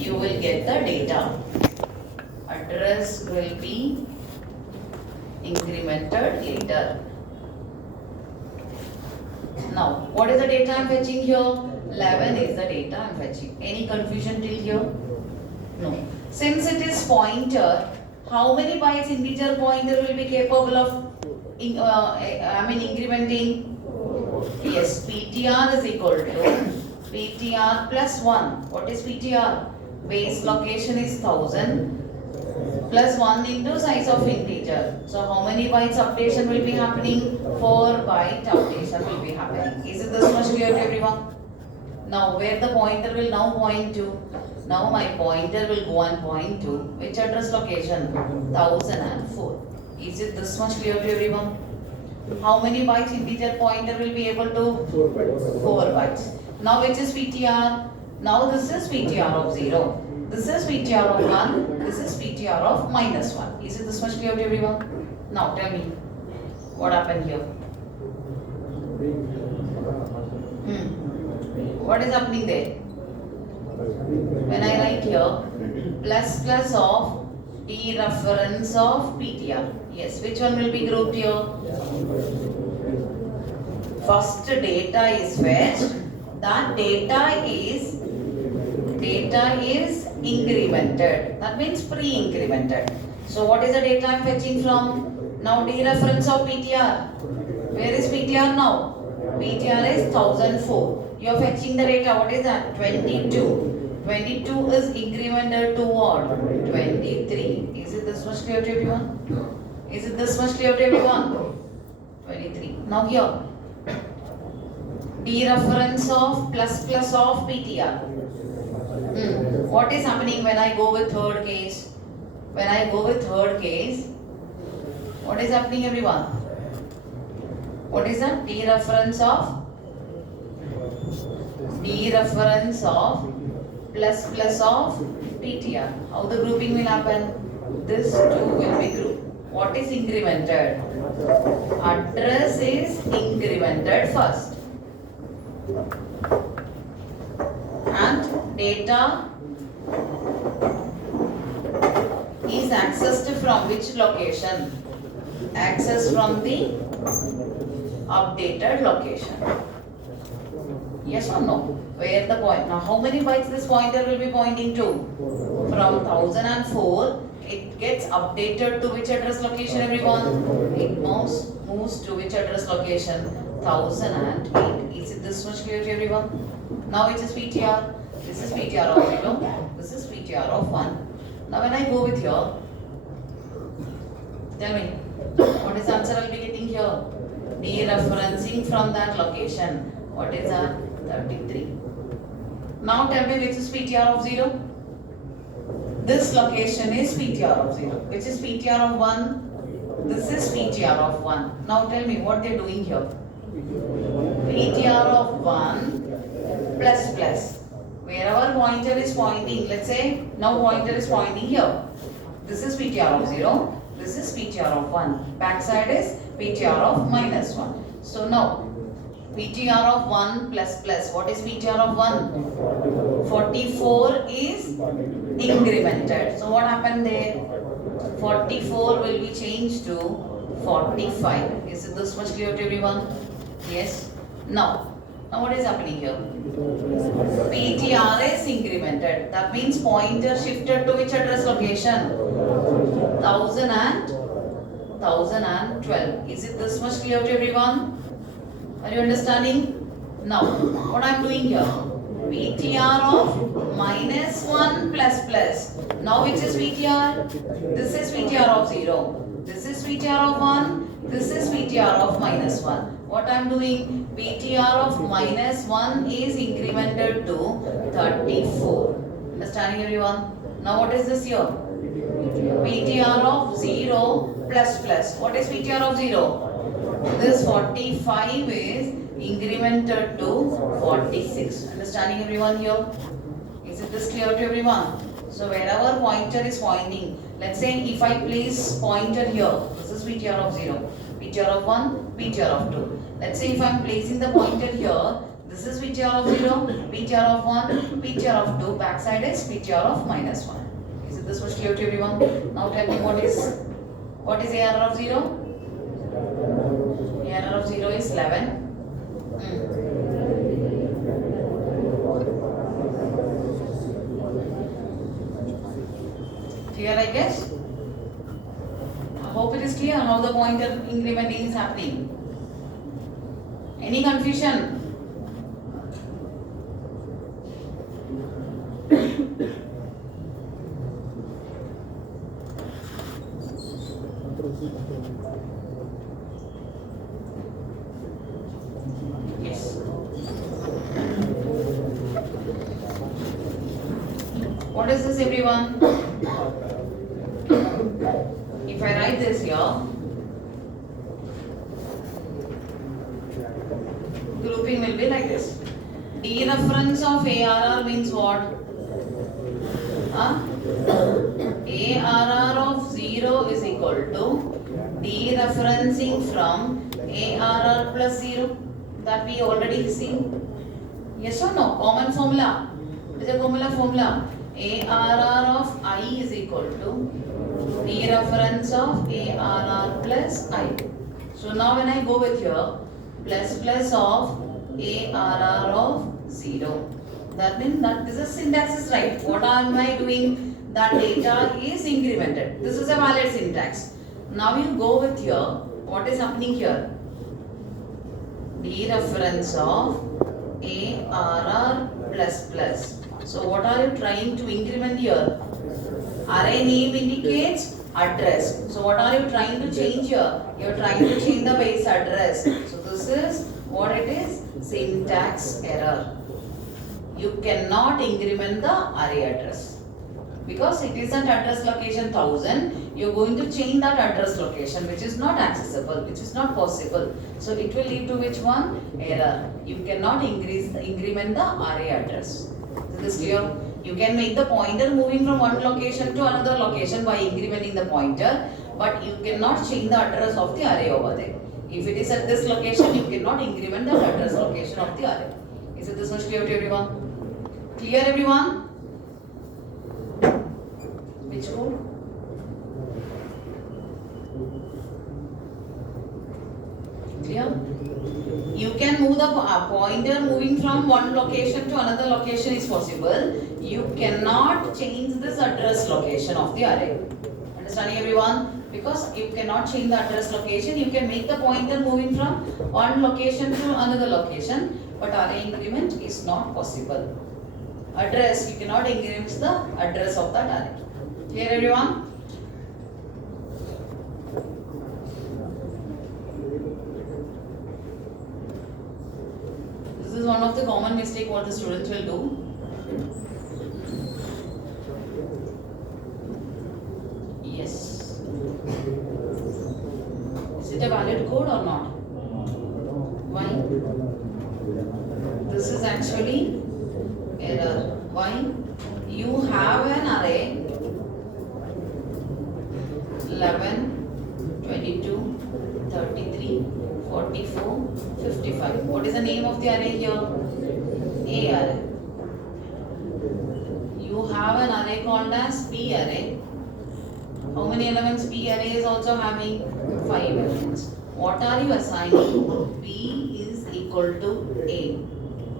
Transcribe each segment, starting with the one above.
you will get the data. Address will be incremented later. Now, what is the data I am fetching here? 11 is the data I am fetching. Any confusion till here? No. Since it is pointer, how many bytes integer pointer will be capable of incrementing? Yes, PTR is equal to PTR plus 1. What is PTR? Base location is 1000 plus 1 into size of integer. So how many bytes updation will be happening? 4 byte updation will be happening. Is it this much clear to everyone? Now where the pointer will now point to? Now my pointer will go and point to which address location? 1004. Is it this much clear to everyone? How many bytes integer pointer will be able to? 4 bytes. 4 bytes. Now which is PTR? Now this is PTR of 0. This is PTR of 1. This is PTR of minus 1. Is it this much clear to everyone? Now tell me, what happened here? What is happening there? When I write here, plus plus of dereference of PTR. Yes, which one will be grouped here? First data is fetched. That data is incremented. That means pre-incremented. So what is the data I am fetching from? Now dereference of PTR. Where is PTR now? PTR is 1004. You are fetching the data. What is that? 22. 22 is incremented to what? 23. Is it this much clear to everyone? Is it this much clear to everyone? 23. Now here, dereference of plus plus of PTR. What is happening when I go with third case? When I go with third case, what is happening everyone? What is that? Dereference of plus plus of PTR. How the grouping will happen? This two will be grouped. What is incremented? Address is incremented first. And data is accessed from which location? Accessed from the updated location. Yes or no? Where the point? Now how many bytes this pointer will be pointing to? From 1004, it gets updated to which address location everyone? It moves to which address location? 1008. Is it this much clear to everyone? Now which is PTR? This is PTR of 0. This is PTR of 1. Now when I go with here, tell me, what is the answer I will be getting here? Dereferencing from that location. What is that? 33. Now tell me which is PTR of 0? This location is PTR of 0. Which is PTR of 1? This is PTR of 1. Now tell me what they are doing here. PTR of 1 plus plus. Wherever pointer is pointing, let's say now pointer is pointing here. This is PTR of 0. This is PTR of 1. Backside is PTR of minus 1. So now PTR of 1 plus plus. What is PTR of 1? 44 is incremented. So what happened there? 44 will be changed to 45. Is this much clear to everyone? Yes. Now what is happening here? PTR is incremented. That means pointer shifted to which address location? 1012. Is it this much clear to everyone? Are you understanding? Now, what I am doing here? PTR of minus 1 plus plus. Now which is PTR? This is PTR of 0. This is PTR of 1. This is PTR of minus 1. What I am doing? PTR of minus 1 is incremented to 34. Understanding everyone? Now what is this here? PTR of 0 plus plus. What is PTR of 0? This 45 is incremented to 46. Understanding everyone here? Is it this clear to everyone? So wherever pointer is pointing, let's say if I place pointer here, this is PTR of 0, PTR of 1, PTR of 2. Let's say if I am placing the pointer here, This is PTR of 0, PTR of 1, PTR of 2, backside is PTR of minus 1. Is this much clear to everyone? Now tell me what is ARR of 0? ARR of 0 is 11. Clear, I guess? I hope it is clear how the pointer incrementing is happening. Any confusion? Yes. What is this, everyone? If I write this here, grouping will be like this. Dereference of ARR means what? ARR of 0 is equal to dereferencing from ARR plus 0. That we already seen. Yes or no? Common formula. What is the formula? ARR of I is equal to dereference of ARR plus I. So now when I go with here, plus of ARR of 0. That means that this is syntax is right. What am I doing? That data is incremented. This is a valid syntax. Now you go with here. What is happening here? Dereference of ARR plus. So what are you trying to increment here? Array name indicates address. So what are you trying to change here? You are trying to change the base address. So this is what it is? Syntax error. You cannot increment the array address. Because it is an address location 1000, you are going to change that address location, which is not accessible, which is not possible. So it will lead to which one? Error. You cannot increment the array address. Is this clear? You can make the pointer moving from one location to another location by incrementing the pointer, but you cannot change the address of the array over there. If it is at this location, you cannot increment the address location of the array. Is it this much clear to everyone? Clear, everyone? Which code? Clear? You can move the pointer moving from one location to another location is possible. You cannot change this address location of the array. Understanding, everyone? Because you cannot change the address location, you can make the pointer moving from one location to another location, but array increment is not possible. Address, you cannot increment the address of that array. Clear, everyone? This is one of the common mistake what the students will do. Yes. Is it a valid code or not? Why? This is actually error. Why? You have an array 11, 22, 33, 44, 55. What is the name of the array here? A array. You have an array called as P array. How many elements P array is also having? 5 elements. What are you assigning? P is equal to A.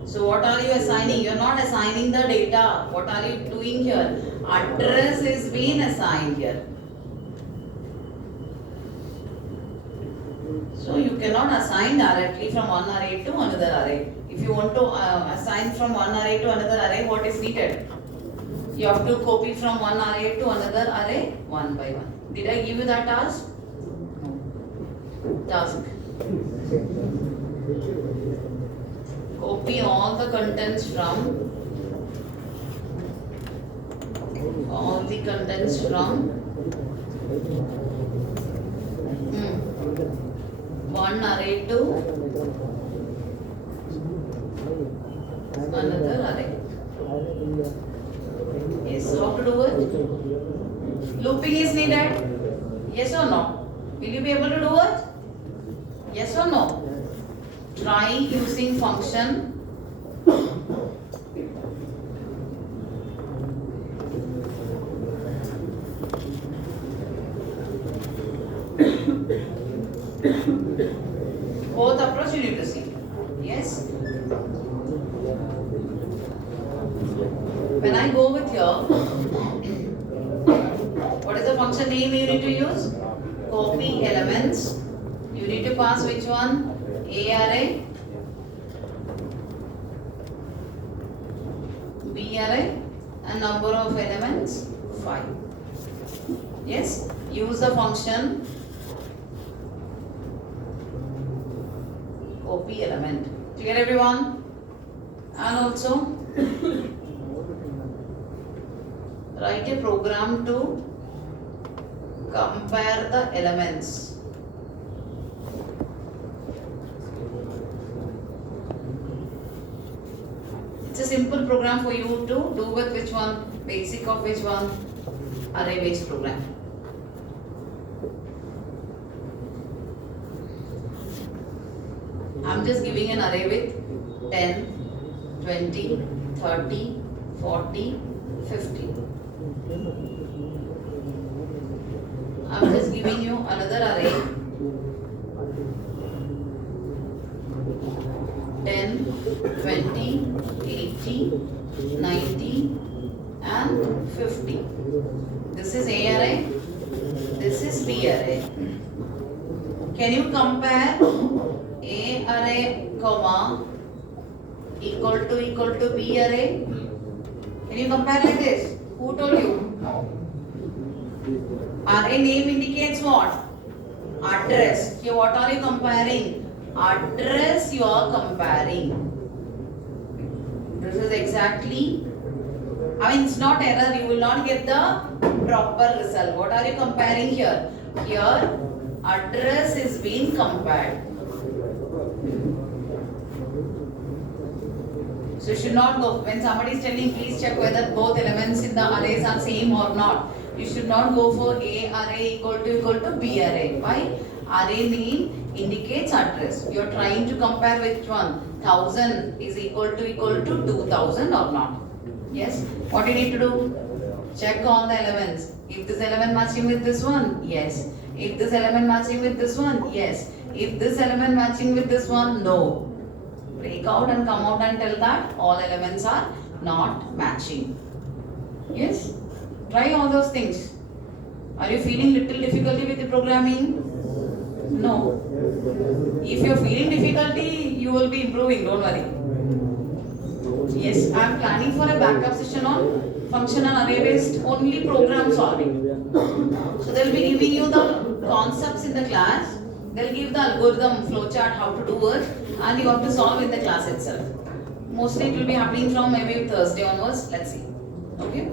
So what are you assigning? You are not assigning the data. What are you doing here? Address is being assigned here. So you cannot assign directly from one array to another array. If you want to assign from one array to another array, what is needed? You have to copy from one array to another array one by one. Did I give you that task? Task. Copy all the contents from one array to another array. Yes, how to do it? Looping is needed. Yes or no? Will you be able to do it? Yes or no? Try using function Both approach you need to see. Yes? When I go with here, what is the function name you need to use? Copy elements. You need to pass which one? A array, B array, and number of elements 5. Yes? Use the function copy element. Clear everyone? And also write a program to compare the elements. It's a simple program for you to do with which one? Basic of which one? Array based program. I'm just giving an array with 10, 20, 30, 40, 50. I'm just giving you another array 10, 20, 80, 90 and 50. This is A array, this is B array. Can you compare A array comma equal to B array? Can you compare like this? Who told you? Array name indicates what? Address. Here what are you comparing? Address you are comparing. This is exactly, it's not error, you will not get the proper result. What are you comparing here? Here address is being compared. So you should not go, when somebody is telling please check whether both elements in the arrays are same or not. You should not go for A array equal to B array. Why? Array name indicates address. You are trying to compare which one? 1000 is equal to 2000 or not. Yes? What you need to do? Check all the elements. If this element matching with this one, yes. If this element matching with this one, yes. If this element matching with this one, no. Break out and come out and tell that all elements are not matching. Yes? Try all those things. Are you feeling little difficulty with the programming? No. If you are feeling difficulty, you will be improving, don't worry. Yes, I am planning for a backup session on functional array based only program solving. So they will be giving you the concepts in the class. They will give the algorithm flowchart how to do it, and you have to solve in the class itself. Mostly it will be happening from maybe Thursday onwards. Let's see. Okay.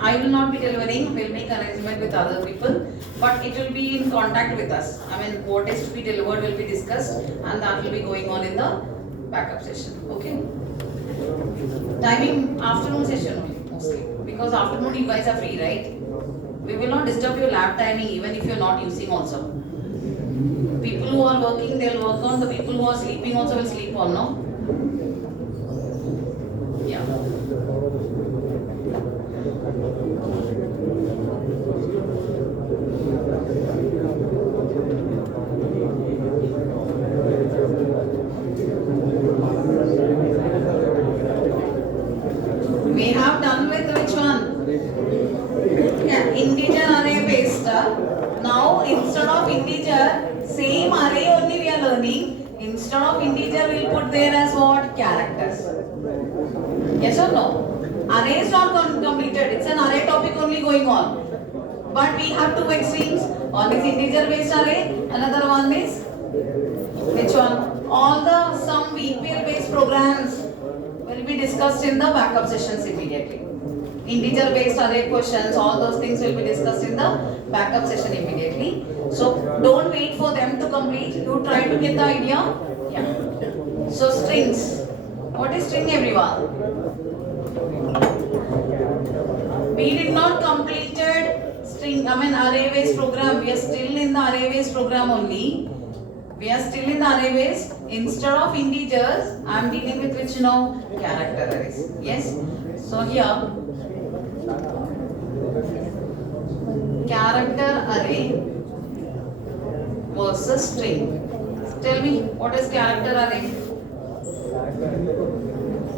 I will not be delivering, we'll make arrangement with other people, but it will be in contact with us. What is to be delivered will be discussed, and that will be going on in the backup session. Okay. Timing afternoon session only, mostly. Because afternoon you guys are free, right? We will not disturb your lab timing even if you are not using also. People who are working, they will work on. The people who are sleeping also will sleep on, no? Yeah. We have done with which one? Yeah, integer array based. Now instead of integer, same array only we are learning. Instead of integer, we will put there as what? Characters. Yes or no? Array is not completed. It's an array topic only going on. But we have two extremes. One is integer based array. Another one is which one? All the some VPL based programs will be discussed in the backup sessions immediately. Integer based array questions, all those things will be discussed in the backup session immediately. So don't wait for them to complete. You try to get the idea. Yeah. So strings. What is string, everyone? We did not completed string, array based program. We are still in the array based program only. We are still in the array based. Instead of integers, I am dealing with which now? Character arrays. Yes. So here, character array was becomes a string. Tell me, what is character array?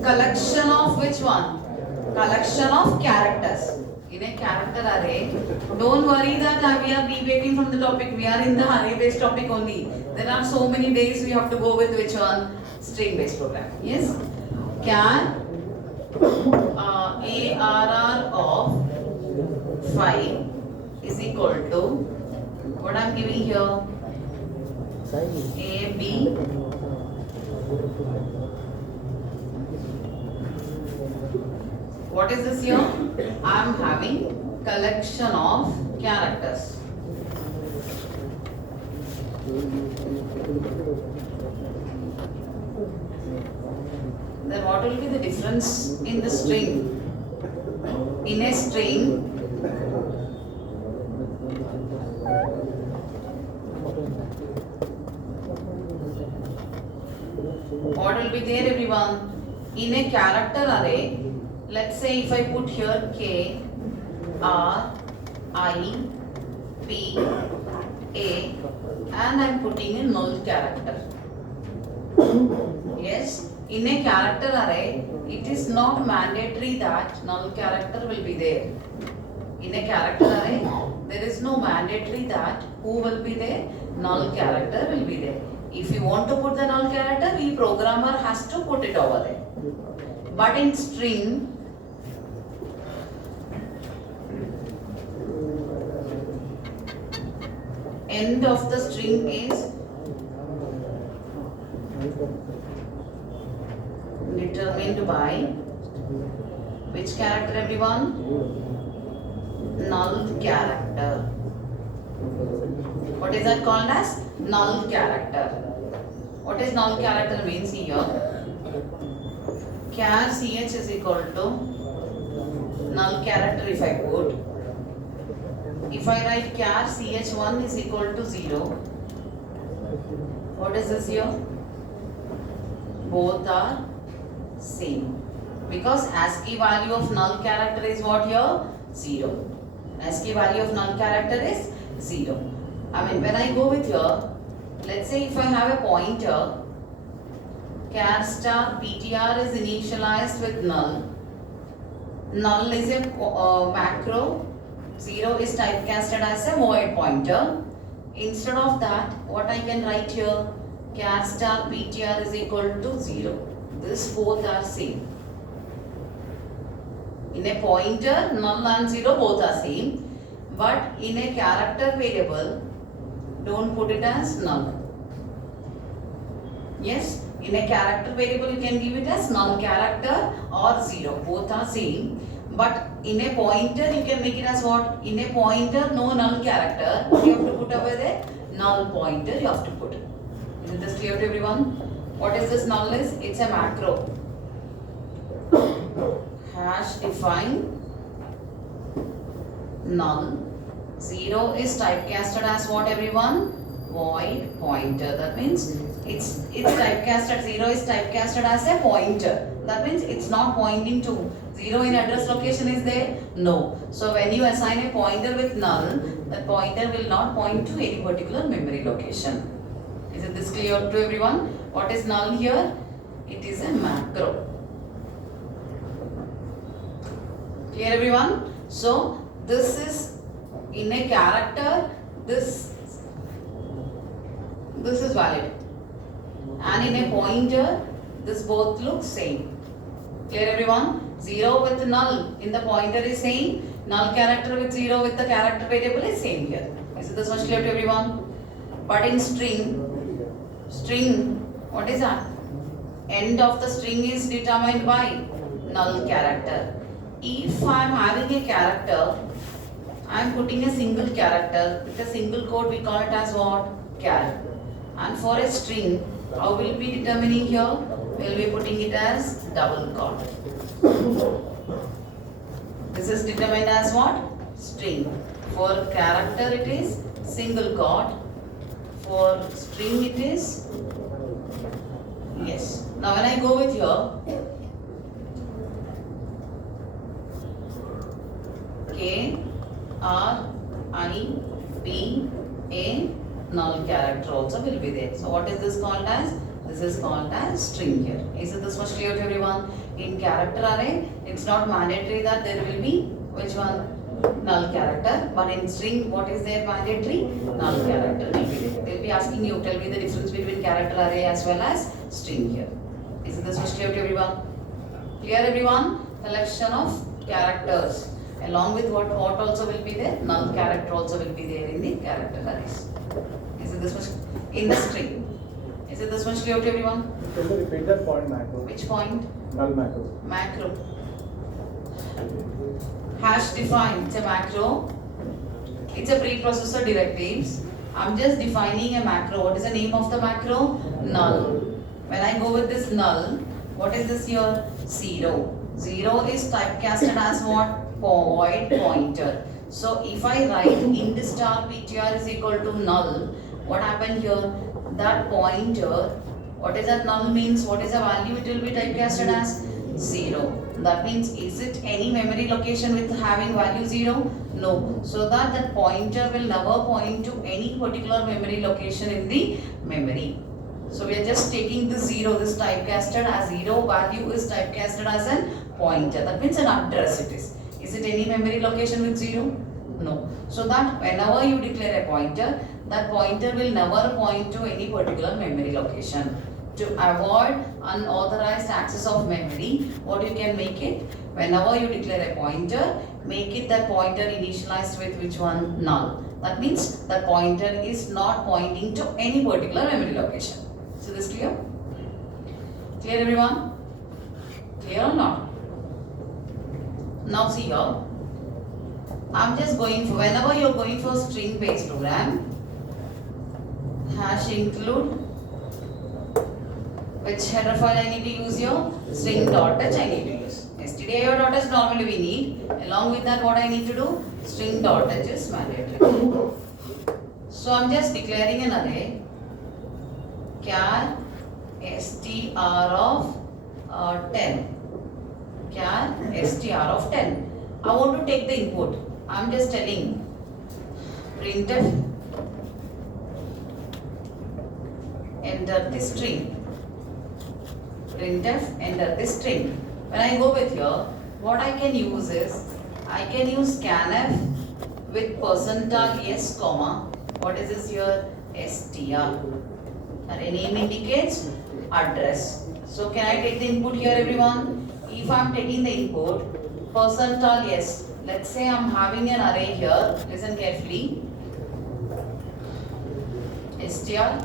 Collection of which one? Collection of characters. In a character array, don't worry that we are deviating from the topic. We are in the array based topic only. There are so many days we have to go with which one? String based program. Yes? Char ARR of 5 is equal to what I am giving here? A, B. What is this here? I am having collection of characters. Then what will be the difference in the string? In a string, what will be there, everyone? In a character array, let's say if I put here K, R, I, P, A, and I am putting a null character. Yes, in a character array, it is not mandatory that null character will be there. In a character array, there is no mandatory that who will be there, null character will be there. If you want to put the null character, the programmer has to put it over there. But in string, end of the string is determined by which character, everyone? Null character. What is that called as? Null character. What is null character means here? Char ch is equal to null character if I put. If I write char ch1 is equal to 0, what is this here? Both are same. Because ASCII value of null character is what here? 0. ASCII value of null character is 0. I mean, when I go with here, let's say if I have a pointer, char star ptr is initialized with null. Null is a macro. 0 is typecasted as a void pointer. Instead of that, what I can write here? Char star ptr is equal to 0. This both are same. In a pointer, null and 0 both are same. But in a character variable, don't put it as null. Yes, in a character variable you can give it as null character or 0. Both are same. But in a pointer you can make it as what? In a pointer, no null character. What you have to put over there? Null pointer you have to put. Is this clear to everyone? What is this null is? It's a macro. Hash define null. 0 is typecasted as what, everyone? Void pointer. That means it's typecasted. 0 is typecasted as a pointer. That means it's not pointing to 0 in address location is there? No. So when you assign a pointer with null, that pointer will not point to any particular memory location. Is it this clear to everyone? What is null here? It is a macro. Clear everyone? So this is in a character, this is valid. And in a pointer, this both look same. Clear everyone? 0 with null in the pointer is same. Null character with 0 with the character variable is same here. Is this much clear to everyone? But in string, what is that? End of the string is determined by null character. If I am having a character, I am putting a single character. With a single code we call it as what? Char. And for a string, how will we be determining here? We will be putting it as double quote. This is determined as what? String. For character it is single quote. For string it is, yes. Now when I go with here, K, R, I, P, A, null character also will be there. So what is this called as? This is called as string here. Is it this much clear to everyone? In character array, it's not mandatory that there will be which one? Null character. But in string, what is there mandatory? Null character will be there. They'll be asking you, tell me the difference between character array as well as string here. Is it this much clear to everyone? Clear everyone? Collection of characters. Along with what also will be there? Null character also will be there in the character arrays. Is it this much? In the string. Is it this much clear to everyone? Can you repeat that point macro? Which point? Null macro. Macro. Hash define. It's a macro. It's a preprocessor directives. I'm just defining a macro. What is the name of the macro? Null. When I go with this null, what is this here? 0. 0 is typecasted as what? Void pointer. So if I write int star ptr is equal to null, what happened here? That pointer, what is that null means? What is the value it will be typecasted as? 0. That means, is it any memory location with having value 0? No. So that pointer will never point to any particular memory location in the memory. So we are just taking this 0, this typecasted as 0 value is typecasted as a pointer. That means an address it is. Is it any memory location with 0? No. So that whenever you declare a pointer, that pointer will never point to any particular memory location. To avoid unauthorized access of memory, what you can make it? Whenever you declare a pointer, make it that pointer initialized with which one? Null. That means the pointer is not pointing to any particular memory location. So this clear? Clear everyone? Clear or not? Now see here, I'm just going for, whenever you're going for string based program, hash include, which header file I need to use here? String.h I need to use. stdio.h normally we need. Along with that, what I need to do? String.h is mandatory. So I'm just declaring an array char str of 10. Char str of 10. I want to take the input. I'm just telling printf enter the string. Printf enter the string. When I go with here, what I can use is I can use scanf with %s comma. What is this here? str. Array name indicates address. So can I take the input here everyone? If I am taking the input %s, let's say I am having an array here, listen carefully. str,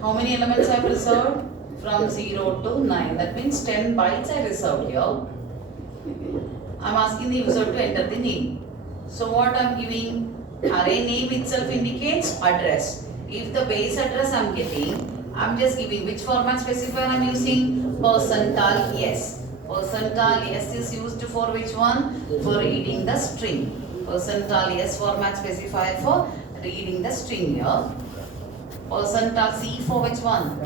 how many elements I have reserved? From 0 to 9, that means 10 bytes I reserved here. I am asking the user to enter the name. So what I am giving? Array name itself indicates address. If the base address I am getting, I am just giving which format specifier I am using? %s. %s is used for which one? For reading the string. %s format specifier for reading the string here. %c for which one?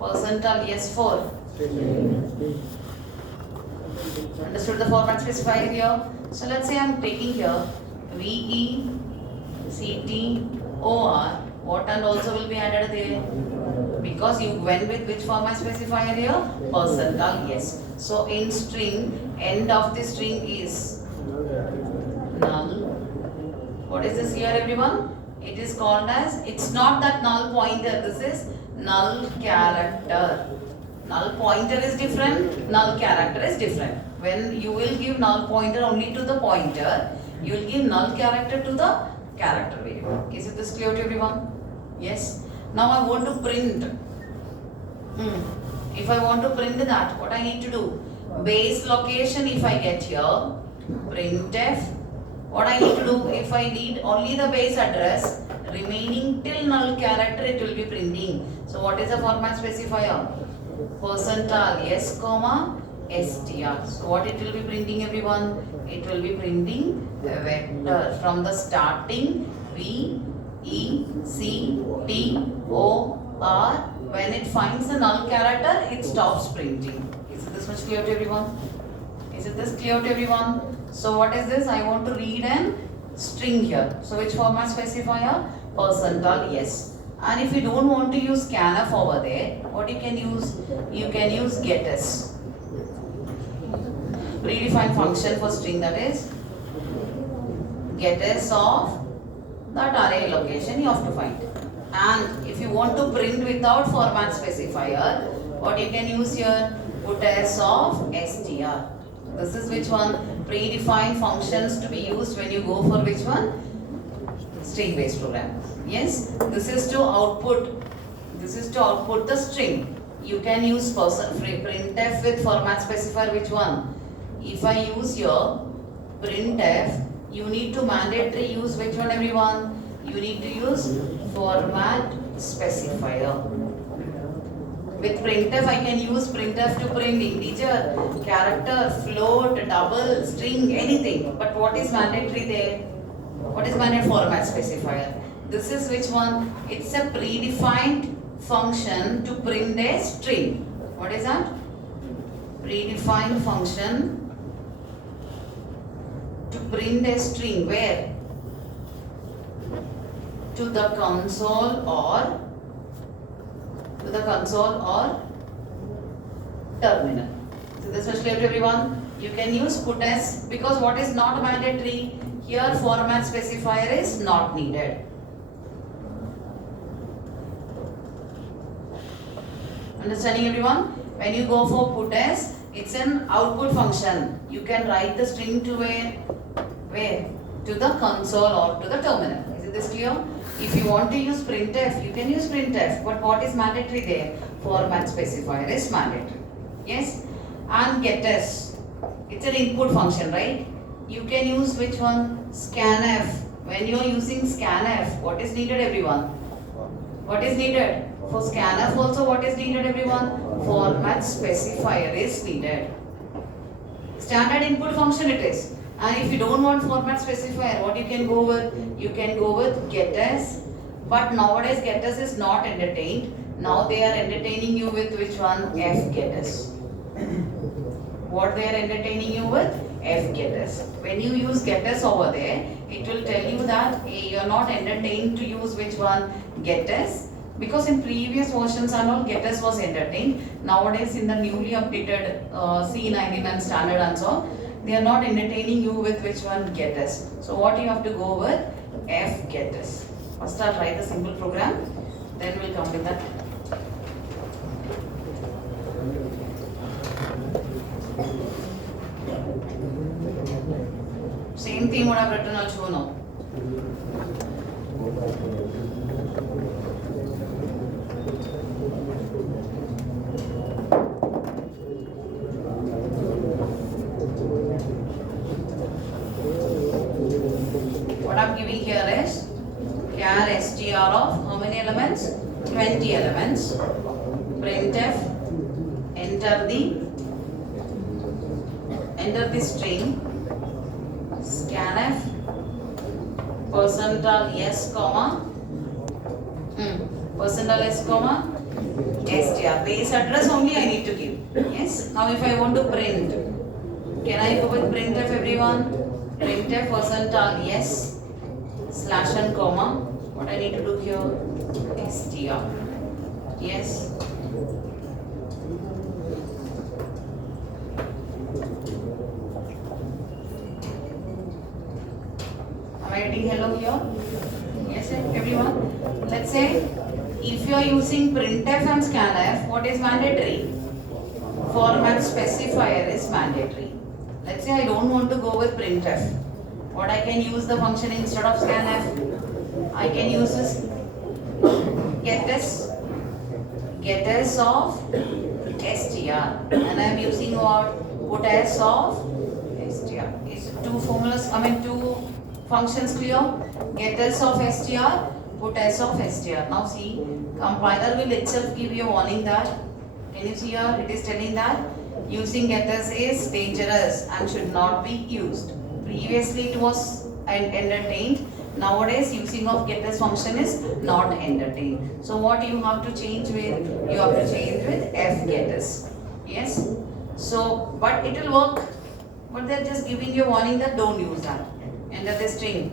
%s for. Understood the format specifier here? So let's say I am taking here VECTOR. What and also will be added there? Because you went with which format specifier here? %s. So in string, end of the string is null. What is this here everyone? It is called as, it's not that null pointer, this is null character. Null pointer is different, null character is different. When you will give null pointer only to the pointer, you will give null character to the character variable. Is it this clear to everyone? Yes. Now I want to print. If I want to print that, what I need to do? Base location if I get here, printf. What I need to do, if I need only the base address, remaining till null character it will be printing. So what is the format specifier? %s comma str. So what it will be printing everyone? It will be printing a vector from the starting VECTOR. When it finds the null character, it stops printing. Is it this much clear to everyone? Is it this clear to everyone? So what is this? I want to read an string here. So which format specifier? percentile yes. And if you don't want to use scanf over there, what you can use? You can use getters. Predefined function for string, that is getters of that array location you have to find. And if you want to print without format specifier, what you can use here? Getters of str. This is which one? Predefined functions to be used when you go for which one? String based program. Yes, this is to output the string. You can use printf with format specifier, which one? If I use here printf, you need to mandatory use which one, everyone? You need to use format specifier. With printf, I can use printf to print integer, character, float, double, string, anything. But what is mandatory there? What is mandatory? Format specifier. This is which one? It's a predefined function to print a string. What is that? Predefined function to print a string. Where? To the console or terminal. So this was clear to everyone. You can use put as, because what is not mandatory here, format specifier is not needed. Understanding, everyone? When you go for put as, it's an output function. You can write the string to where? To the console or to the terminal. Is this clear? If you want to use printf, you can use printf. But what is mandatory there? Format specifier is mandatory. Yes? And getters. It's an input function, right? You can use which one? Scanf. When you are using scanf, what is needed, everyone? What is needed? For scanf also, what is needed, everyone? Format specifier is needed. Standard input function it is. And if you don't want format specifier, what you can go with? You can go with getters. But nowadays getters is not entertained. Now they are entertaining you with which one? fgetters. What they are entertaining you with? fgetters. When you use getters over there, it will tell you that you are not entertained to use which one? Getters. Because in previous versions and all, getters was entertained. Nowadays in the newly updated C99 standard and so, they are not entertaining you with which one? Getters. So what you have to go with? fgetters. First I'll write the simple program, then we'll come with that. Same thing what I've written also now. What I'm giving here is char str of how many elements? 20 elements. Printf, enter the string, scanf, percentile s comma, percentile s comma, str. Base address only I need to give. Yes. Now if I want to print, can I go with printf, everyone? Printf percentile s slash and comma. What I need to do here? str. Yes. Am I writing hello here? Yes, everyone. Let's say if you are using printf and scanf, what is mandatory? Format specifier is mandatory. Let's say I don't want to go with printf. What I can use the function instead of scanf? I can use this getters of str, and I am using what? Getters of str. Is two functions clear? Getters of str, getters of str. Now see, compiler will itself give you a warning that, can you see here, it is telling that using getters is dangerous and should not be used. Previously it was entertained. Nowadays using of getters function is not entertained. So what you have to change with? You have to change with fgetters. Yes. So but it will work. But they are just giving you a warning that don't use that. Enter the string.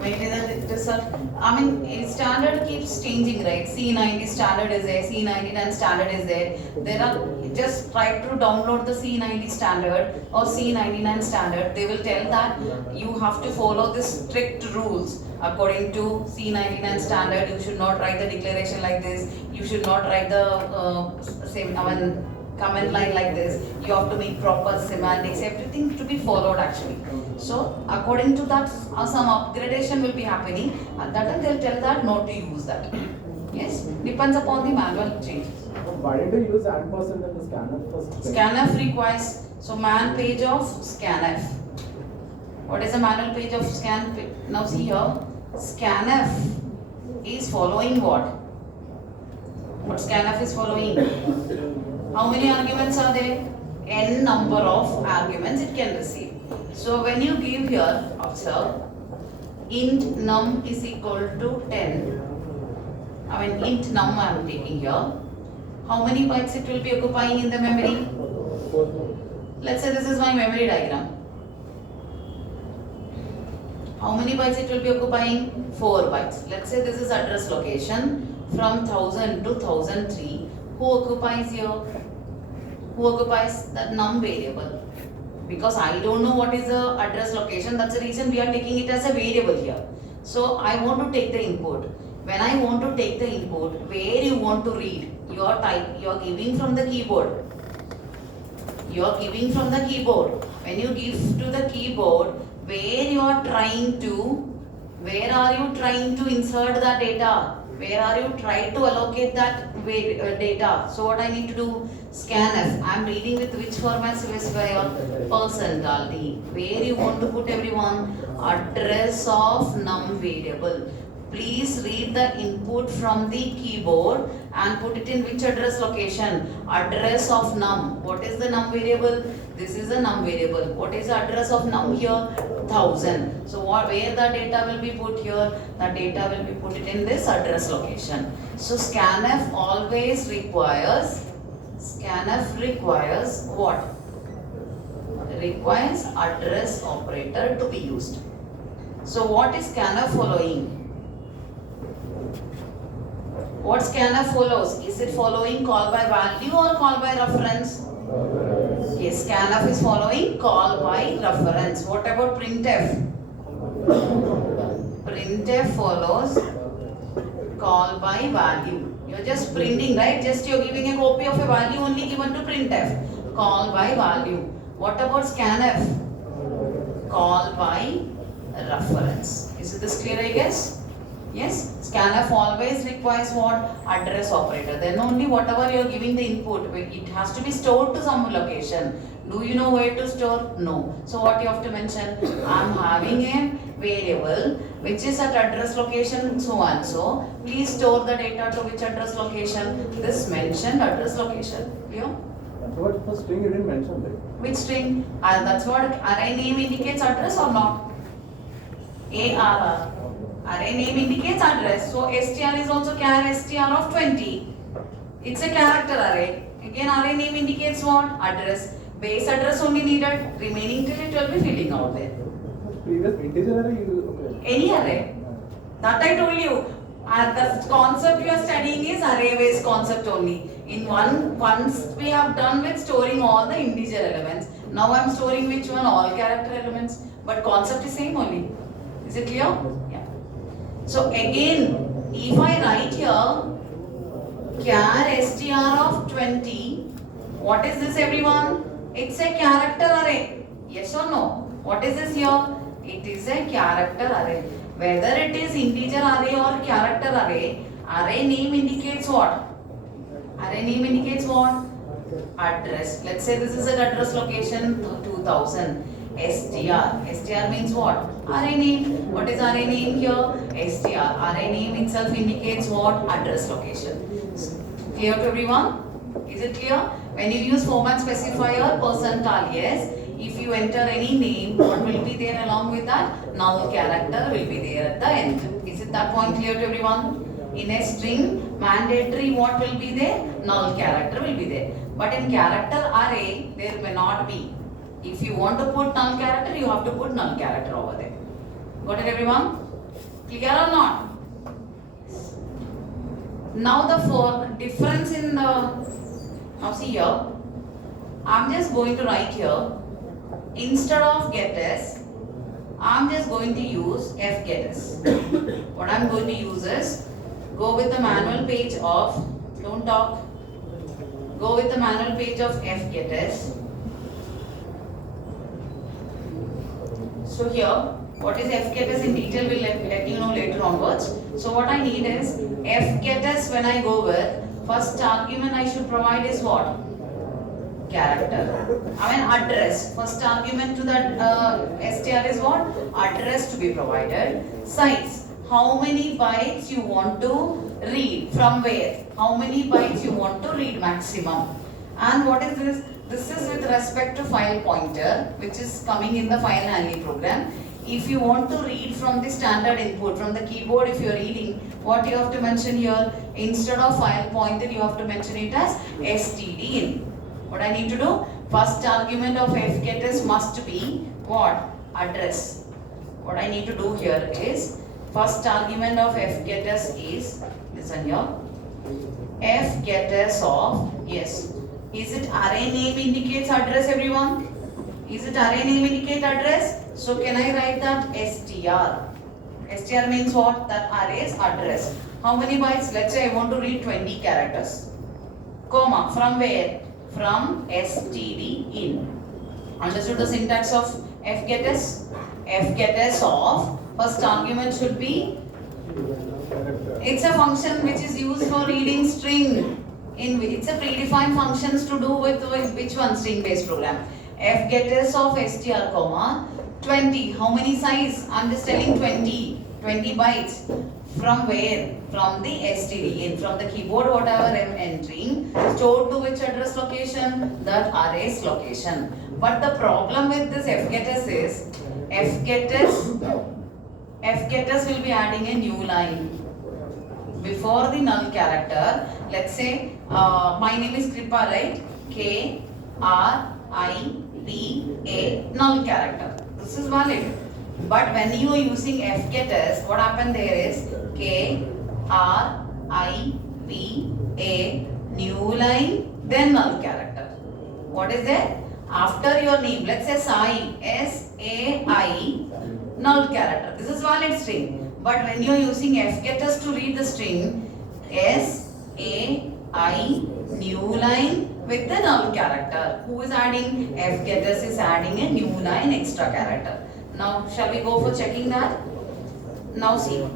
Maybe that it is I mean, standard keeps changing, right? C90 standard is there, C99 standard is there. There are, just try to download the C90 standard or C99 standard. They will tell that you have to follow this strict rules. According to C99 standard, you should not write the declaration like this. You should not write the comment line like this. You have to make proper semantics, everything to be followed actually. So according to that, some upgradation will be happening. At that time they'll tell that not to use that. Yes, depends upon the manual changes. Why did you use ampersand in the scanner first? Scanf requires, so man page of scanf. What is the manual page of scan? Now see here, scanf is following what? What scanf is following? How many arguments are there? N number of arguments it can receive. So when you give here, observe, int num is equal to 10. Int num I am taking here. How many bytes it will be occupying in the memory? Let's say this is my memory diagram. How many bytes it will be occupying? 4 bytes. Let's say this is address location from 1000 to 1003. Who occupies here? Who occupies that num variable? Because I don't know what is the address location, that's the reason we are taking it as a variable here. So I want to take the input. When I want to take the input, where you want to read, you are giving from the keyboard. You are giving from the keyboard. When you give to the keyboard, where are you trying to insert the data? Where are you trying to allocate that data? So what I need to do? Scanf. I am reading with which format specifier? %d. Where you want to put everyone? Address of num variable. Please read the input from the keyboard and put it in which address location? Address of num. What is the num variable? This is a num variable. What is the address of num here? 1000. So where the data will be put here? The data will be put it in this address location. So scanf always requires what? Requires address operator to be used. So what is scanf following? What scanf follows? Is it following call by value or call by reference? Yes, scanf is following call by reference. What about printf? Printf follows call by value. You're just printing, right? Just you're giving a copy of a value only given to printf. Call by value. What about scanf? Call by reference. Is this clear, I guess? Yes, scanf always requires what? Address operator. Then only whatever you are giving the input, it has to be stored to some location. Do you know where to store? No. So what you have to mention? I am having a variable which is at address location so and so. Please store the data to which address location? This mentioned address location. Clear? What for string you didn't mention that? Which string? That's what array name indicates address or not? ARR. Array name indicates address. So str is also char str of 20. It's a character array. Again array name indicates what? Address. Base address only needed. Remaining till it will be filling out there. Previous integer array you okay. Any array. That I told you. The concept you are studying is array based concept only. Once we have done with storing all the integer elements. Now I am storing which one? All character elements. But concept is same only. Is it clear? Yeah. So again, if I write here char str of 20, what is this everyone? It's a character array. Yes or no? What is this here? It is a character array. Whether it is integer array or character array, array name indicates what? Array name indicates what? Address. Let's say this is an address location 2000. str means what? Array name. What is array name here? str. Array name itself indicates what? Address location. Clear to everyone? Is it clear? When you use format specifier %alias, if you enter any name, what will be there along with that? Null character will be there at the end. Is it that point clear to everyone? In a string, mandatory what will be there? Null character will be there. But in character array, there may not be. If you want to put null character, you have to put null character over there. Got it everyone? Clear or not? Now the difference in the, now see here, I'm just going to write here, instead of getters, I'm just going to use fgetters. What I'm going to use is, go with the manual page of, don't talk, go with the manual page of fgetters. So here, what is fgetters in detail will let you know later onwards. So what I need is fgetters. When I go with first argument, I should provide is what? Character. I mean address. First argument to that str is what? Address to be provided. Size. How many bytes you want to read? From where? How many bytes you want to read maximum? And what is this? This is with respect to file pointer, which is coming in the file handling program. If you want to read from the standard input, from the keyboard, if you are reading, what you have to mention here, instead of file pointer, you have to mention it as std in. What I need to do? First argument of fgetters must be what? Address. What I need to do here is, first argument of fgetters is, listen here, fgetters of, yes, is it array name indicates address, everyone? Is it array name indicate address? So can I write that str? Str means what? That array's address. How many bytes? Let's say I want to read 20 characters. Comma. From where? From std in. Understood the syntax of fgetters? Fgetters of first argument should be, it's a function which is used for reading string. It's a predefined functions to do with which one? String based program. Fgetters of str comma 20. How many size? I'm just telling 20 bytes. From where? From the std in. From the keyboard, whatever I'm entering, stored to which address location? That array's location. But the problem with this fgetters is, fgetters will be adding a new line before the null character. Let's say my name is Kripa, right? Kripa, null character. This is valid. But when you are using fgetters, what happened there is Kripa, new line, then null character. What is that? After your name, let's say Sai, S-A-I, null character. This is valid string. But when you are using fgetters to read the string, S-A-I, new line with the null character. Who is adding? Fgetters is adding a new line extra character. Now, shall we go for checking that? Now see,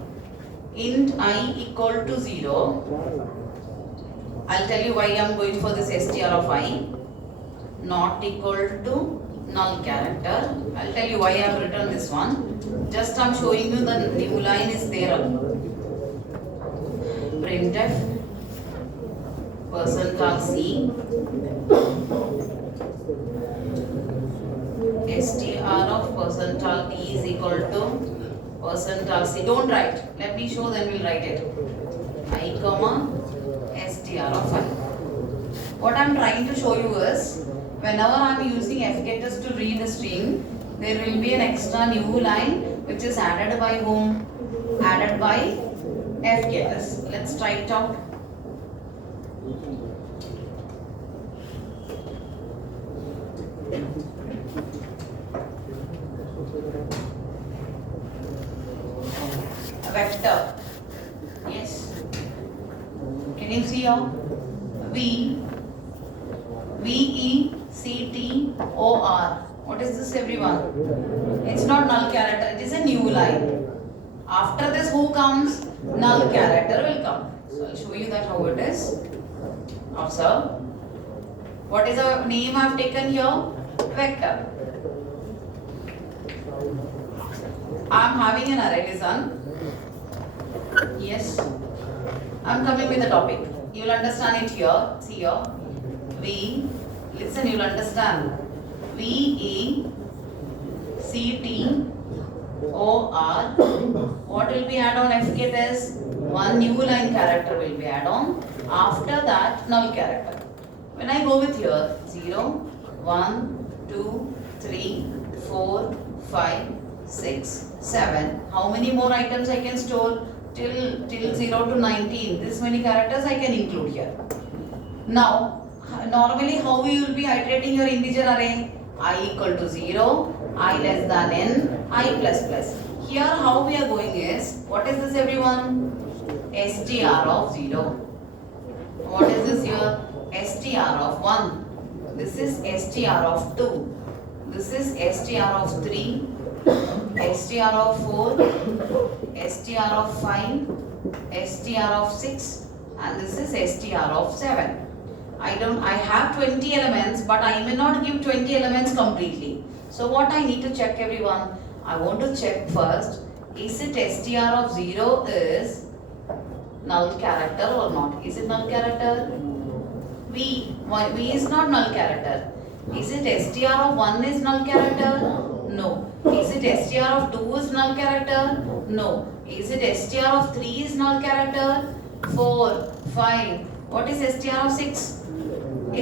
int I equal to 0. I'll tell you why I'm going for this str of I. Not equal to null character. I'll tell you why I have written this one. Just I'm showing you the new line is there. Printf %c str of %t is equal to %c. Don't write. Let me show, then we'll write it. I comma str of I. What I'm trying to show you is, whenever I'm using fgetters to read the string, there will be an extra new line which is added by whom? Added by fgetters. Let's try it out. Vector. Yes. Can you see here? VECTOR. What is this, everyone? It's not null character, it is a new line. After this, who comes? Null character will come. So I'll show you that how it is. Observe. What is the name I have taken here? Vector. I am having an array, listen. Yes. I am coming with the topic. You will understand it here. See here. Listen, you will understand. VECTOR. What will be add on fgetters? One new line character will be add on. After that, null character. When I go with here, 0, 1, 2, 3, 4, 5, 6, 7. How many more items I can store? Till 0 to 19. This many characters I can include here. Now, normally how you will be iterating your integer array? I equal to 0, I less than n, I plus plus. Here how we are going is, what is this everyone? str of 0. What is this here? str of 1. This is str of 2. This is str of 3. str of 4. str of 5. str of 6. And this is str of 7. I have 20 elements, but I may not give 20 elements completely. So what I need to check everyone? I want to check first, is it str of 0 is null character or not? Is it null character? V is not null character. Is it str of 1 is null character? No. Is it str of 2 is null character? No. Is it str of 3 is null character? 4, 5. What is str of 6?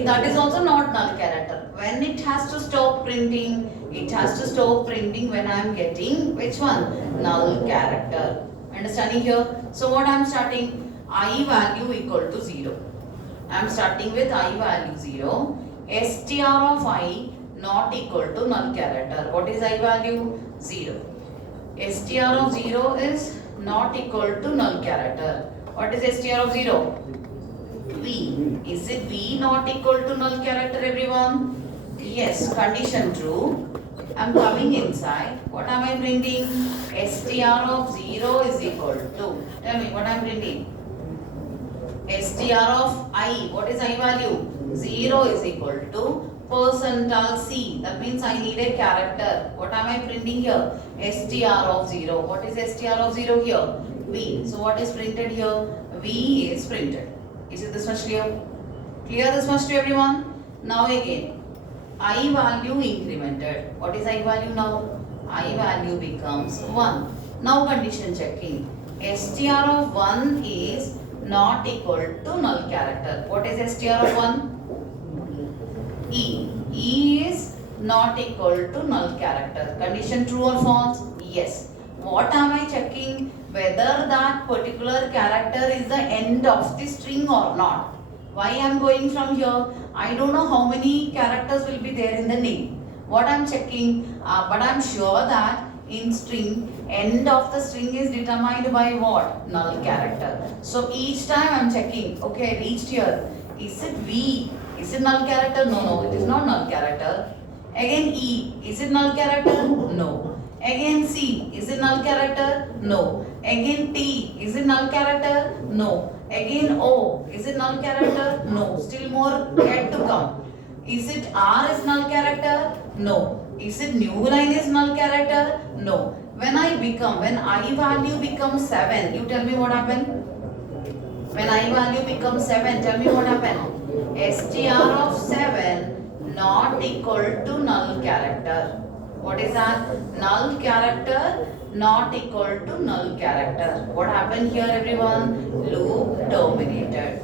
That is also not null character. When it has to stop printing, it has to stop printing when I am getting which one? Null character. Understanding here? So what I am starting? I value equal to 0. I am starting with I value 0. str of I not equal to null character. What is I value? 0. str of 0 is not equal to null character. What is str of 0? V. Is it V not equal to null character everyone? Yes, condition true. I am coming inside. What am I printing? str of 0 is equal to. Tell me what I am printing. str of I. What is I value? 0 is equal to percentile C. That means I need a character. What am I printing here? str of 0. What is str of 0 here? V. So what is printed here? V is printed. Is it this much clear? Clear this much to everyone? Now again, I value incremented. What is I value now? I value becomes 1. Now condition checking. str of 1 is not equal to null character. What is str of 1? E. E is not equal to null character. Condition true or false? Yes. What am I checking? Whether that particular character is the end of the string or not. Why I am going from here? I don't know how many characters will be there in the name. What I am checking? But I am sure that in string, end of the string is determined by what? Null character. So each time I am checking. Okay, I reached here. Is it V? Is it null character? No, it is not null character. Again E. Is it null character? No. Again C. Is it null character? No. Again T. Is it null character? No. Again O. Is it null character? No. Still more yet to come. Is it R is null character? No. Is it new line is null character? No. When I value becomes 7, you tell me what happened? When I value becomes 7, tell me what happened? str of 7 not equal to null character. What is that? Null character not equal to null character. What happened here everyone? Loop terminated.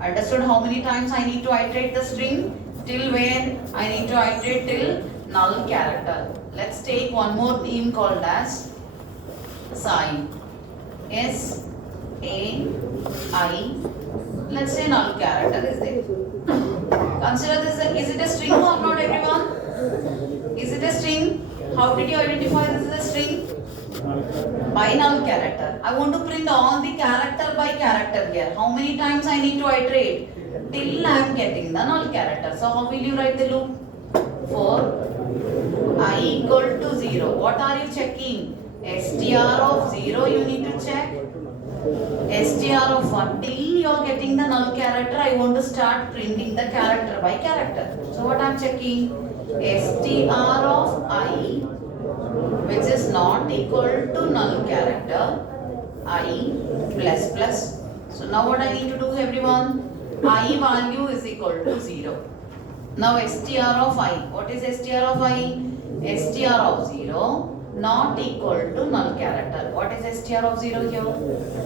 Understood how many times I need to iterate the string? Till when? I need to iterate till null character. Let's take one more name called as sign. S-A-I. Let's say null character is there. Consider this, is it a string or not everyone? Is it a string? How did you identify this is a string? By null character. I want to print all the character by character here. How many times I need to iterate? Till I am getting the null character. So how will you write the loop? For I equal to 0. What are you checking? str of 0 you need to check. str of 1. Till you are getting the null character, I want to start printing the character by character. So what I am checking? str of I, which is not equal to null character, I plus plus. So now what I need to do everyone? I value is equal to 0. Now str of I. What is str of I? str of 0 not equal to null character. What is str of 0 here?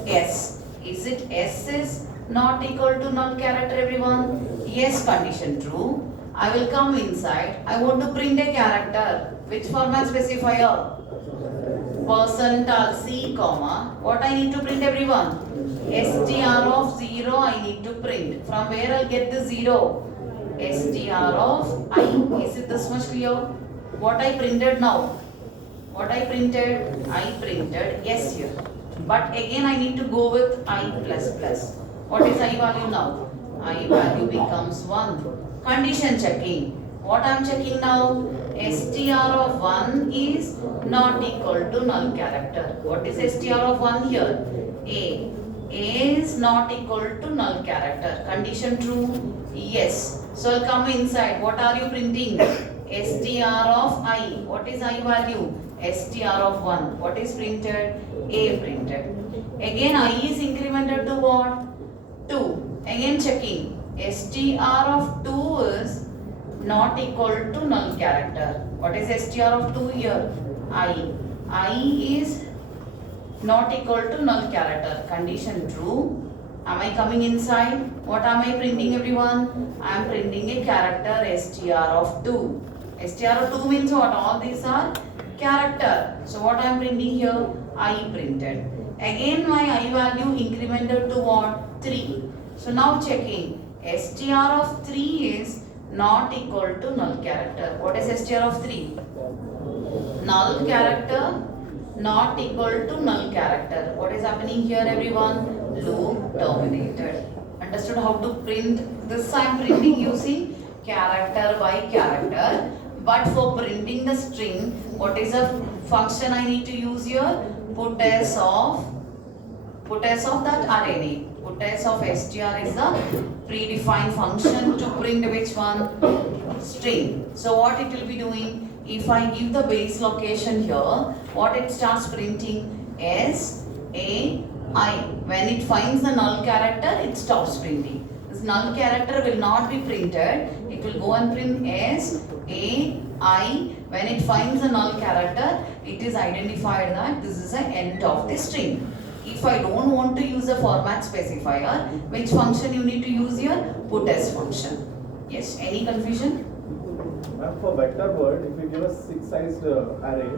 S. Is it S is not equal to null character everyone? Yes, condition true. I will come inside. I want to print a character. Which format specifier? Percentile C, comma. What I need to print, everyone? STR of 0 I need to print. From where I'll get the 0? STR of I. Is it this much clear? What I printed now? What I printed? I printed yes here. But again I need to go with I plus plus. What is I value now? I value becomes 1. Condition checking. What I am checking now? STR of 1 is not equal to null character. What is STR of 1 here? A. A is not equal to null character. Condition true? Yes. So I'll come inside. What are you printing? STR of I. What is I value? STR of 1. What is printed? A printed. Again I is incremented to what? 2. Again checking. STR of 2 is not equal to null character. What is STR of 2 here? I. I is not equal to null character. Condition true. Am I coming inside? What am I printing, everyone? I am printing a character STR of 2. STR of 2 means what? All these are character. So what I am printing here? I printed. Again my I value incremented to what? 3. So now checking. STR of 3 is not equal to null character. What is STR of 3? Null character not equal to null character. What is happening here, everyone? Loop terminated. Understood how to print? This I am printing using character by character. But for printing the string, what is the function I need to use here? Put s of that array name. Put s of str is the predefined function to print which one? String. So what it will be doing? If I give the base location here, what it starts printing? S, A, I. When it finds the null character, it stops printing. This null character will not be printed. It will go and print S, A, I. When it finds the null character, it is identified that this is the end of the string. If I don't want to use a format specifier, which function you need to use here? Put s function. Yes, any confusion? For vector word, if you give a 6-sized array,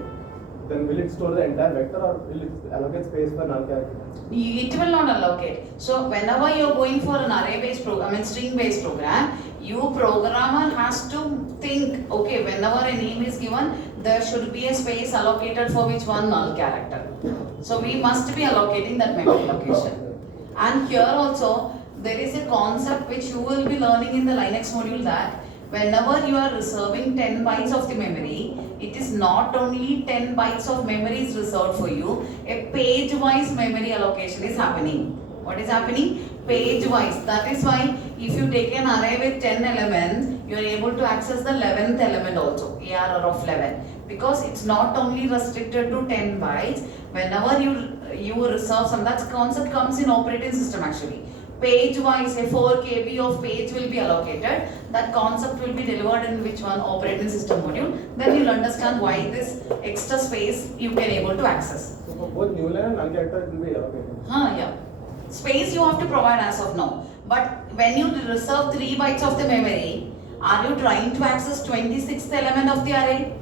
then will it store the entire vector or will it allocate space for null character? It will not allocate. So whenever you are going for an array-based program, string-based program, you programmer has to think, okay, whenever a name is given, there should be a space allocated for which one? Null character. So we must be allocating that memory location. And here also, there is a concept which you will be learning in the Linux module, that whenever you are reserving 10 bytes of the memory, it is not only 10 bytes of memory is reserved for you, a page-wise memory allocation is happening. What is happening? Page-wise. That is why if you take an array with 10 elements, you are able to access the 11th element also, ARR of 11. Because it's not only restricted to 10 bytes, whenever you reserve some, that concept comes in operating system actually. Page-wise, a 4 KB of page will be allocated. That concept will be delivered in which one? Operating system module. Then you'll understand why this extra space you can able to access. So for both new line and null character, it will be allocated. Yeah. Space you have to provide as of now. But when you reserve 3 bytes of the memory, are you trying to access 26th element of the array?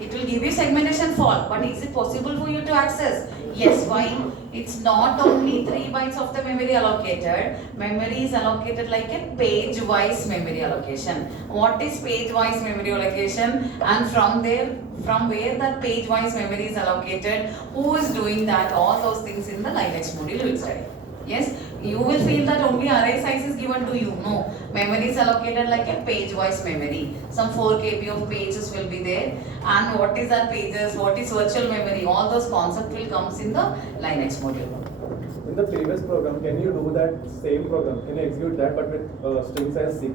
It will give you segmentation fault, but is it possible for you to access? Yes. Why? It's not only 3 bytes of the memory allocated. Memory is allocated like a page-wise memory allocation. What is page-wise memory allocation? And from where that page-wise memory is allocated, who is doing that? All those things in the Linux module you will study. Yes, you will feel that only array size is given to you. No, memory is allocated like a page-wise memory. Some 4 KB of pages will be there. And what is that pages? What is virtual memory? All those concepts will come in the Linux module. In the previous program, can you do that same program? Can you execute that but with string size 6?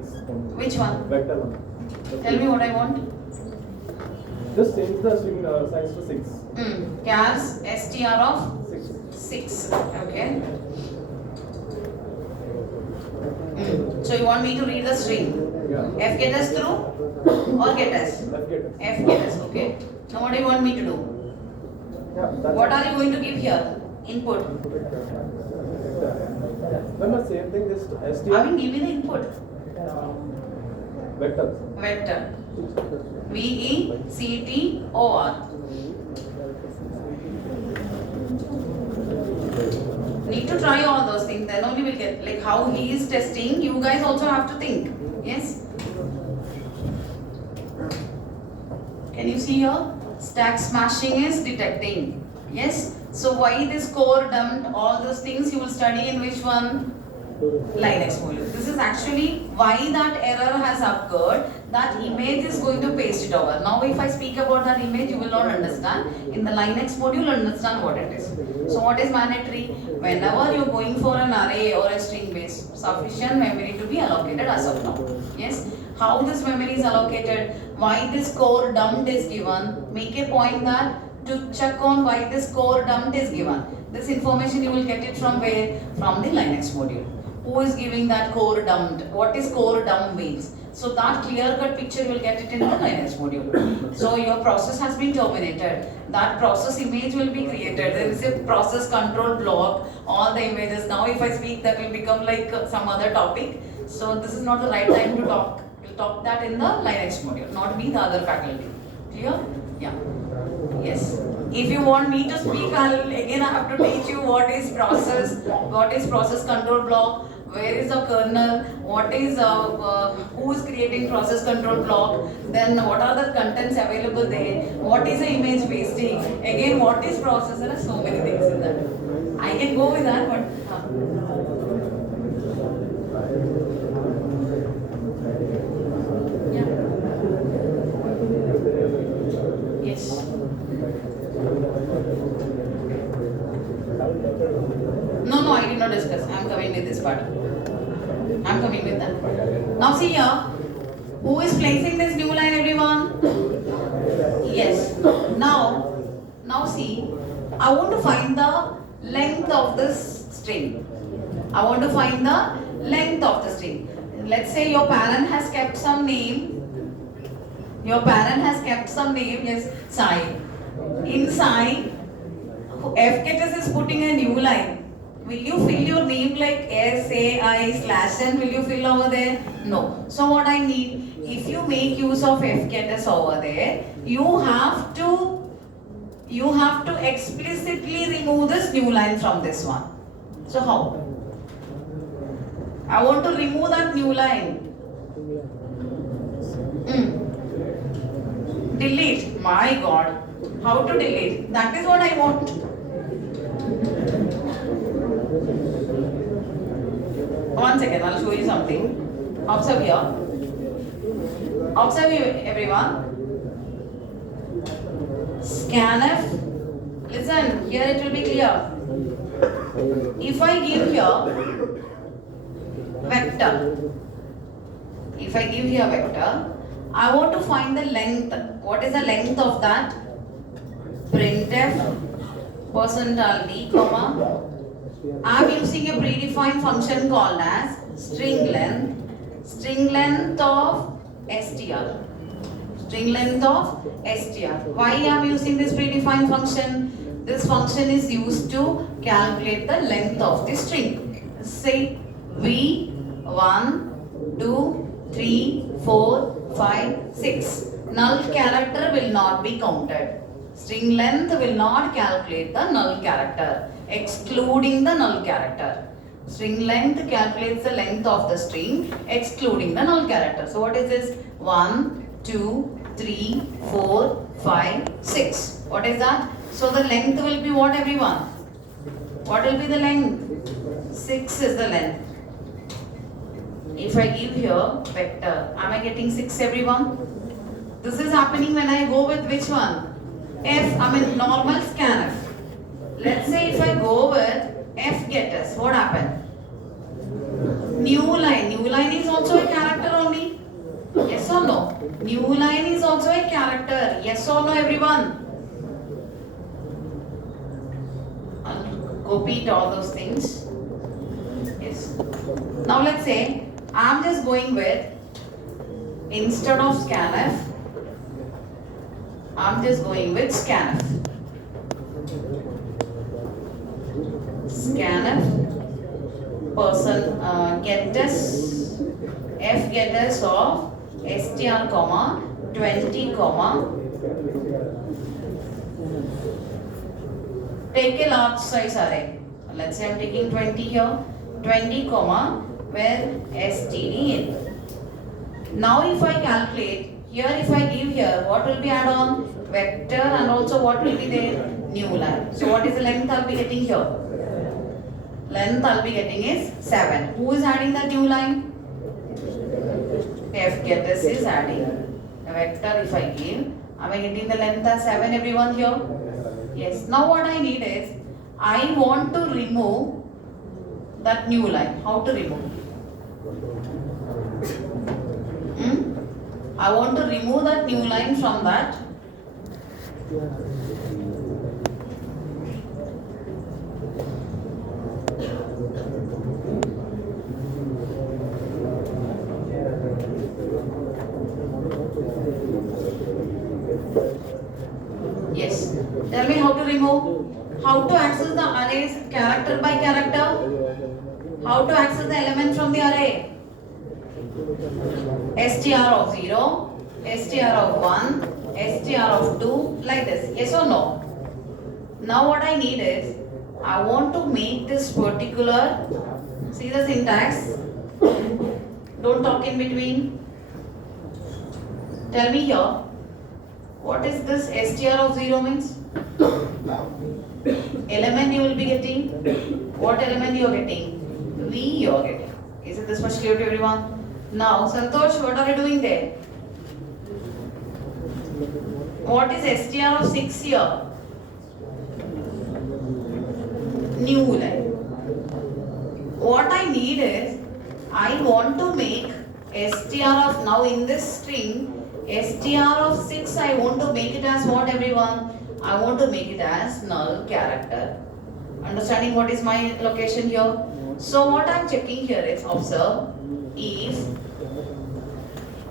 Which one? Vector one. Tell me what I want. Just change the string size to 6. Chars str of 6. 6. Okay. So you want me to read the string? Yeah. F get us through or get us? Let's get it. F get us. Okay. Now what do you want me to do? Yeah, that's What are you going to give here? Input. No, same thing, just STR. I mean, give me the input. Vector. Vector. VECTOR. Need to try all those things, then only we'll get, like how he is testing, you guys also have to think. Yes? Can you see here? Stack smashing is detecting. Yes? So why this core dumped, all those things you will study in which one? Linux module. This is actually why that error has occurred. That image is going to paste it over. Now if I speak about that image, you will not understand. In the Linux module, you understand what it is. So what is mandatory? Whenever you are going for an array or a string base, sufficient memory to be allocated as of now. Yes? How this memory is allocated? Why this core dumped is given? Make a point that to check on why this core dumped is given. This information you will get it from where? From the Linux module. Who is giving that core dumped? What is core dump means? So that clear-cut picture you will get it in the Linux module. So your process has been terminated. That process image will be created. There is a process control block. All the images. Now if I speak, that will become like some other topic. So this is not the right time to talk. We'll talk that in the Linux module, not me, the other faculty. Clear? Yeah. Yes. If you want me to speak, I have to teach you what is process control block, where is the kernel, what is who is creating process control block, then what are the contents available there, what is the image pasting, again what is process, there are so many things in that. I can go with that, but yeah. Yes. No, I did not discuss. I am coming with this part. I am coming with that. Now see here. Who is placing this new line, everyone? Yes. Now see. I want to find the length of this string. I want to find the length of the string. Let's say your parent has kept some name. Your parent has kept some name. Yes, Sai. In Sai, FKTS is putting a new line. Will you fill your name like SAI/N? Will you fill over there? No. So what I need, if you make use of FKTS over there, you have to explicitly remove this new line from this one. So how? I want to remove that new line. Delete. My God. How to delete? That is what I want. One second, I'll show you something. Observe here. Observe everyone. Scanf. Listen, here it will be clear. If I give here vector. If I give here vector, I want to find the length. What is the length of that? Printf %d, comma. I am using a predefined function called as string length of str. String length of str. Why I am using this predefined function? This function is used to calculate the length of the string. Say v1, 2, 3, 4, 5, 6. Null character will not be counted. String length will not calculate the null character, excluding the null character. String length calculates the length of the string, excluding the null character. So what is this? 1, 2, 3, 4, 5, 6. What is that? So the length will be what, everyone? What will be the length? 6 is the length. If I give here vector, am I getting 6, everyone? This is happening when I go with which one? Normal scanf. Let's say if I go with fgetters, what happened? New line. New line is also a character only. Yes or no? New line is also a character. Yes or no, everyone? I'll copy all those things. Yes. Now let's say I'm just going with, instead of scanf, I'm just going with scanf. Scanf getters, fgetters of str comma 20 comma, take a large size array. Let's say I'm taking 20 here, 20 comma where std in. Now if I calculate here, if I give here, what will be add on? Vector, and also what will be there? New line. So what is the length I'll be getting here? Length I'll be getting is 7. Who is adding the new line? Fgetters is adding a vector. If I give, am I getting the length as 7, everyone here? Yes. Now what I need is, I want to remove that new line. How to remove? I want to remove that new line from that. Yes. Tell me how to remove. How to access the arrays character by character. How to access the element from the array. str of 0, str of 1, str of 2, like this. Yes or no? Now what I need is, I want to make this particular, see the syntax. Don't talk in between. Tell me here, what is this str of 0 means? Element you will be getting. What element you are getting? V you are getting. Is it this much clear to everyone? Now, Santosh, what are you doing there? What is str of 6 here? New line. What I need is, I want to make str of, now in this string, str of 6, I want to make it as what, everyone? I want to make it as null character. Understanding what is my location here? So what I am checking here is, observe, if,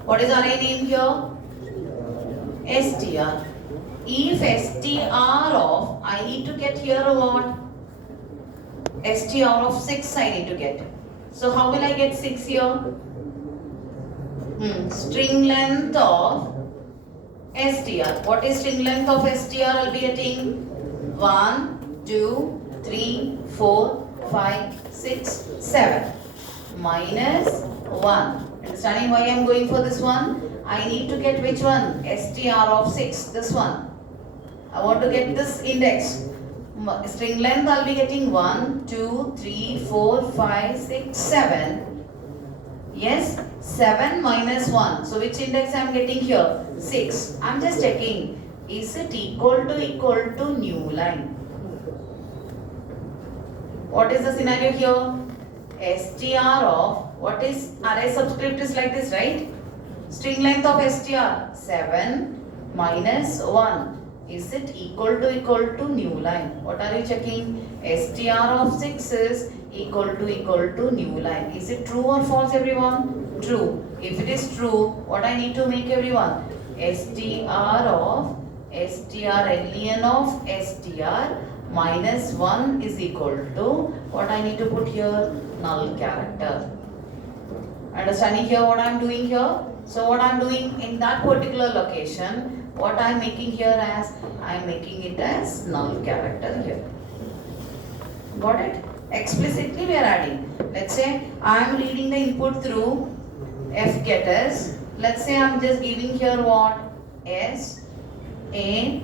what is array name here? str. If str of, I need to get here what? str of 6 I need to get. So how will I get 6 here? String length of str. What is string length of str? I'll be getting 1, 2, 3, 4, 5, 6, 7 minus 1. Understanding why I am going for this one? I need to get which one? str of 6, this one. I want to get this index. String length I'll be getting 1, 2, 3, 4, 5, 6, 7. Yes, 7 minus 1. So which index I am getting here? 6. I am just checking. Is it equal to new line? What is the scenario here? str of, what is array subscript is like this, right? String length of str 7 minus 1. Is it equal to new line? What are you checking? str of 6 is equal to new line. Is it true or false, everyone? True. If it is true, what I need to make, everyone? str of ln of str minus 1 is equal to, what I need to put here? Null character. Understanding here what I am doing here? So what I am doing in that particular location, what I am making here as, I am making it as null character here. Got it? Explicitly we are adding. Let's say I am reading the input through fgetters. Let's say I am just giving here what? S, A,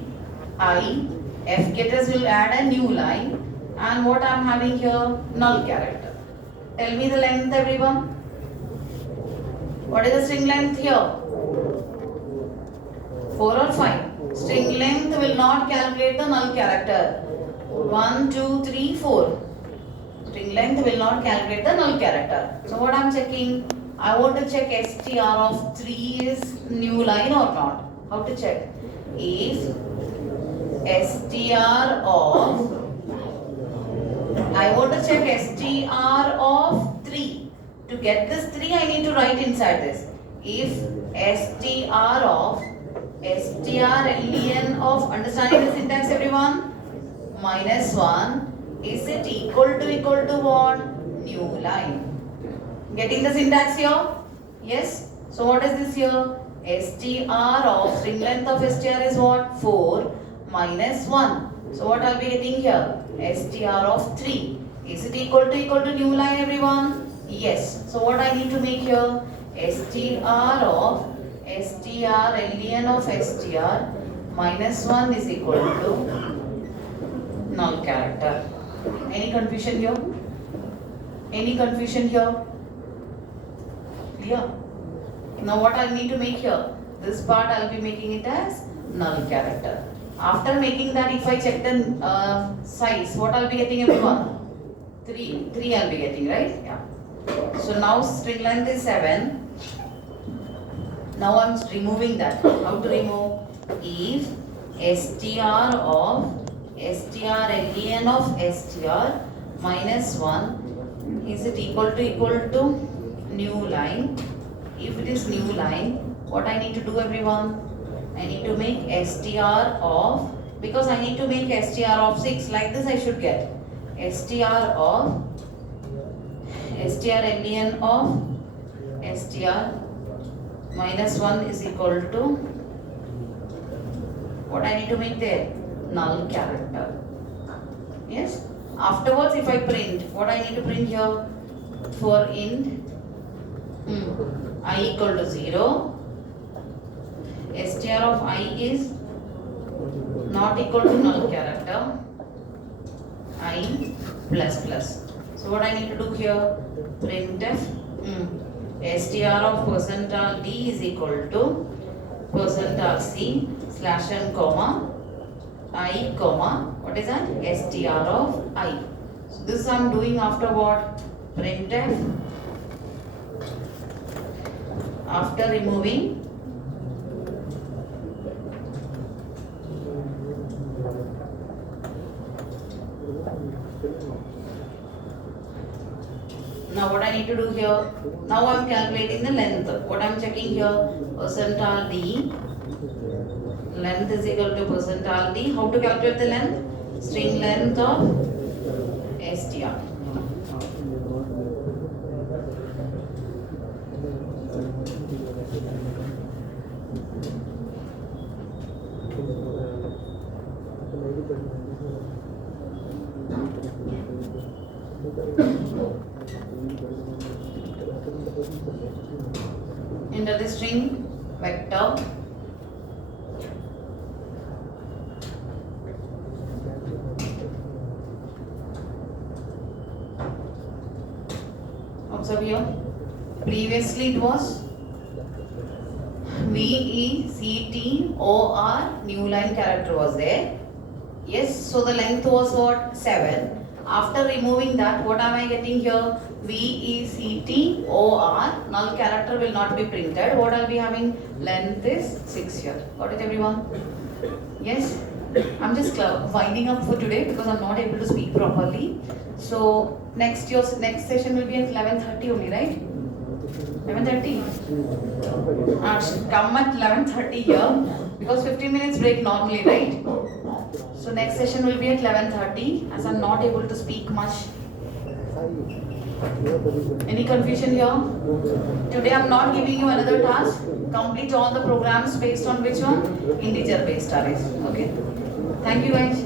I. Fgetters will add a new line, and what I am having here? Null character. Tell me the length, everyone. What is the string length here? 4 or 5? String length will not calculate the null character. 1, 2, 3, 4. String length will not calculate the null character. So what I am checking? I want to check str of 3 is new line or not. How to check? If str of, I want to check str of 3. To get this 3, I need to write inside this. If str of strlen of, understanding the syntax, everyone? Minus 1, is it equal to what? New line. Getting the syntax here? Yes. So what is this here? STR of string length of STR is what? 4 minus 1. So what I'll be getting here? STR of 3. Is it equal to new line, everyone? Yes. So what I need to make here? STR of STR ln of STR minus 1 is equal to null character. Any confusion here? Any confusion here? Clear? Now what I need to make here? This part I'll be making it as null character. After making that, if I check the size, what I'll be getting, everyone? 3 I'll be getting, right? Yeah. So now string length is 7. Now I'm removing that. How to remove? If STR of STR ln of STR minus 1, is it equal to new line? If it is new line, what I need to do, everyone? I need to make STR of, because I need to make STR of 6, like this I should get. STR of STR ln of STR minus 1 is equal to, what I need to make there? Null character. Yes? Afterwards, if I print, what I need to print here? For int I equal to 0, STR of I is not equal to null character, I plus plus. So what I need to do here? Printf STR of percentile D is equal to percentile C slash n comma I comma, what is that? STR of I. So this I am doing after what? Printf after removing now what I need to do here? Now I am calculating the length. What I am checking here? Percentile D. Length is equal to percentile D. How to calculate the length? String length of STR. Enter the string vector. Observe here. Previously it was VECTOR, new line character was there. Yes, so the length was what? 7. After removing that, what am I getting here? VECTOR, null character will not be printed. What I'll be having? Length is 6 here. Got it, everyone? Yes? I'm just winding up for today because I'm not able to speak properly. So next session will be at 11:30 only, right? 11:30. Come at 11:30 here because 15 minutes break normally, right? So next session will be at 11:30 as I'm not able to speak much. Any confusion here? Today I'm not giving you another task. Complete all the programs based on which one? Integer based arrays. Okay. Thank you guys.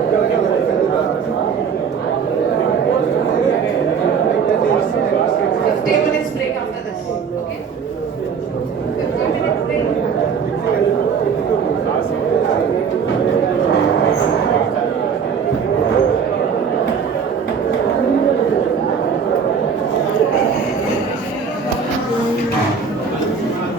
15 minutes break after